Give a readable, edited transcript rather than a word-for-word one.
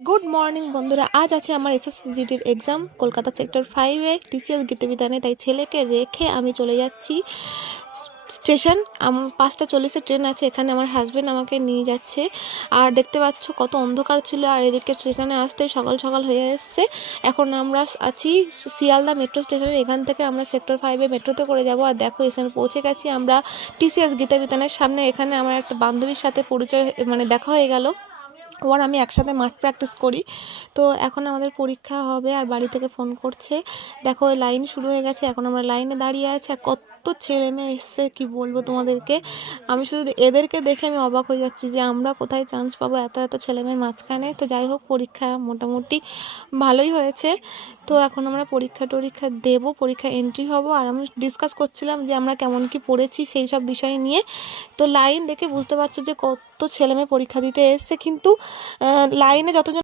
Good morning বন্ধুরা, আজ আছে আমার এসএসসিজিডির এক্সাম কলকাতা সেক্টর 5-এ টিসিএস গীতবিতানে। তাই ছেলেকে রেখে আমি চলে যাচ্ছি স্টেশন। 5:40-এ ট্রেন আছে, এখানে আমার হাজব্যান্ড আমাকে নিয়ে যাচ্ছে। আর দেখতে পাচ্ছ কত অন্ধকার ছিল, আর এদিকে স্টেশনে আসতে সকাল সকাল হয়ে এসছে। এখন আমরা আছি শিয়ালদা মেট্রো স্টেশনে, এখান থেকে আমরা সেক্টর 5-এ মেট্রোতে করে যাব। আর দেখো এখানে পৌঁছে গেছি আমরা টিসিএস গীতবিতানের সামনে। এখানে আমার একটা বান্ধবীর সাথে পরিচয় দেখা হয়ে গেল। ওর আমি একসাথে মাঠ প্র্যাকটিস করি। তো এখন আমাদের পরীক্ষা হবে আর বাড়ি থেকে ফোন করছে। দেখো লাইন শুরু হয়ে গেছে, এখন আমরা লাইনে দাঁড়িয়ে আছি। আর কত ছেলে মেয়ে এসছে কি বলবো তোমাদেরকে। আমি শুধু এদেরকে দেখে আমি অবাক হয়ে যাচ্ছি যে আমরা কোথায় চান্স পাবো এত এত ছেলে মেয়ের মাঝখানে। তো যাই হোক, পরীক্ষা মোটামুটি ভালোই হয়েছে। তো এখন আমরা পরীক্ষা দেব, পরীক্ষা এন্ট্রি হব। আর আমি ডিসকাস করছিলাম যে আমরা কেমন কি পড়েছি সেই সব বিষয় নিয়ে। তো লাইন দেখে বুঝতে পারছো যে কত ছেলে মেয়ে পরীক্ষা দিতে এসছে, কিন্তু লাইনে যতজন